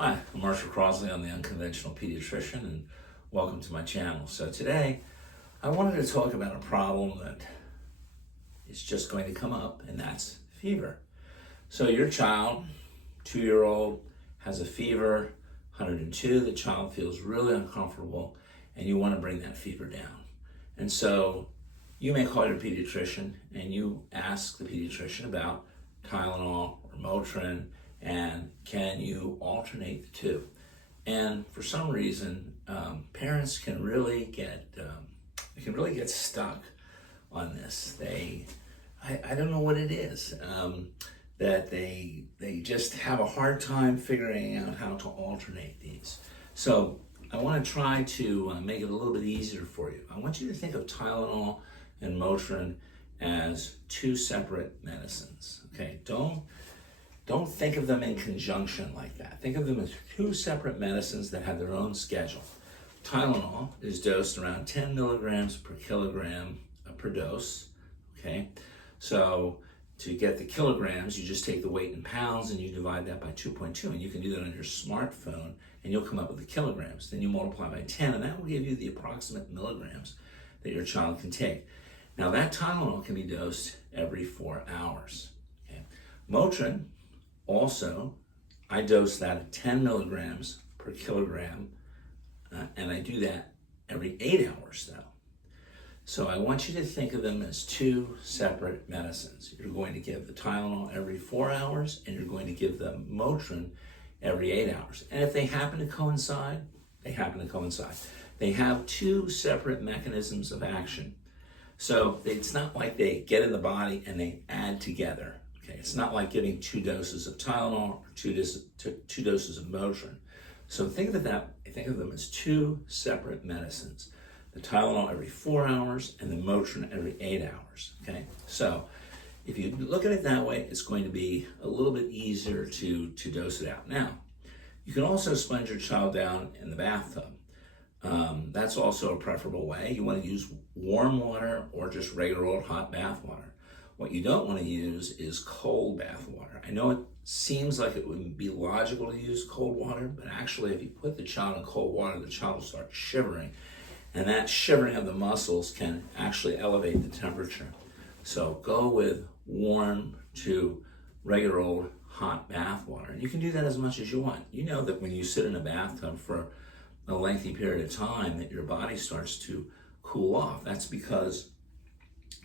Hi, I'm Marshall Crosley. I'm the Unconventional Pediatrician, and welcome to my channel. So today, I wanted to talk about a problem that is just going to come up, and that's fever. So your child, 2-year-old, has a fever, 102. The child feels really uncomfortable, and you want to bring that fever down. And so you may call your pediatrician, and you ask the pediatrician about Tylenol or Motrin, and can you alternate the two? And for some reason, parents can really get stuck on this. I don't know what it is, that they just have a hard time figuring out how to alternate these. So I want to try to make it a little bit easier for you. I want you to think of Tylenol and Motrin as two separate medicines. Okay, don't think of them in conjunction like that. Think of them as two separate medicines that have their own schedule. Tylenol is dosed around 10 milligrams per kilogram per dose, okay? So to get the kilograms, you just take the weight in pounds and you divide that by 2.2, and you can do that on your smartphone, and you'll come up with the kilograms. Then you multiply by 10, and that will give you the approximate milligrams that your child can take. Now that Tylenol can be dosed every 4 hours, okay? Motrin, also, I dose that at 10 milligrams per kilogram, and I do that every 8 hours though. So I want you to think of them as two separate medicines. You're going to give the Tylenol every 4 hours, and you're going to give the Motrin every 8 hours. And if they happen to coincide, they happen to coincide. They have two separate mechanisms of action. So it's not like they get in the body and they add together. Okay, it's not like giving 2 doses of Tylenol or two doses of Motrin. So think of them as two separate medicines. The Tylenol every 4 hours and the Motrin every 8 hours. Okay, so if you look at it that way, it's going to be a little bit easier to dose it out. Now, you can also sponge your child down in the bathtub. That's also a preferable way. You want to use warm water or just regular old hot bath water. What you don't want to use is cold bath water. I know it seems like it would be logical to use cold water, but actually if you put the child in cold water, the child will start shivering, and that shivering of the muscles can actually elevate the temperature. So go with warm to regular old hot bath water, and you can do that as much as you want. You know that when you sit in a bathtub for a lengthy period of time, that your body starts to cool off. That's because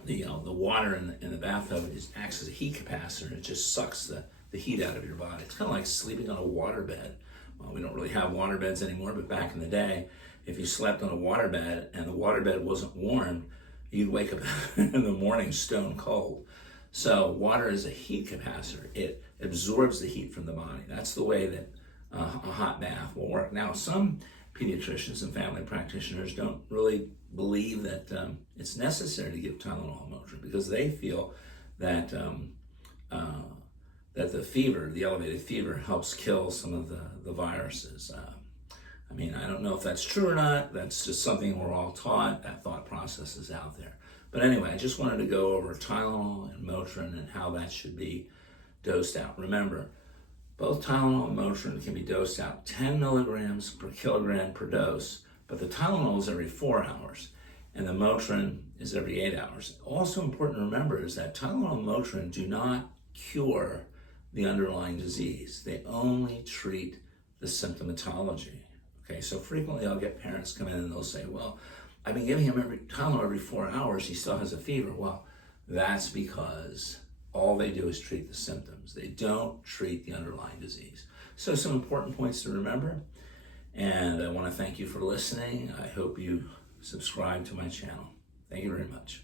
the water in the bathtub acts as a heat capacitor, and it just sucks the heat out of your body. It's kind of like sleeping on a water bed. Well, we don't really have water beds anymore, but back in the day, if you slept on a water bed and the water bed wasn't warm, you'd wake up in the morning stone cold. So water is a heat capacitor. It absorbs the heat from the body. That's the way that a hot bath will work. Now, some pediatricians and family practitioners don't really believe that it's necessary to give Tylenol and Motrin, because they feel that that the elevated fever, helps kill some of the viruses. I mean, I don't know if that's true or not. That's just something we're all taught. That thought process is out there. But anyway, I just wanted to go over Tylenol and Motrin and how that should be dosed out. Remember, both Tylenol and Motrin can be dosed out 10 milligrams per kilogram per dose, but the Tylenol is every 4 hours, and the Motrin is every 8 hours. Also important to remember is that Tylenol and Motrin do not cure the underlying disease. They only treat the symptomatology. Okay, so frequently I'll get parents come in and they'll say, well, I've been giving him Tylenol every 4 hours, he still has a fever. Well, that's because all they do is treat the symptoms. They don't treat the underlying disease. So some important points to remember, and I want to thank you for listening. I hope you subscribe to my channel. Thank you very much.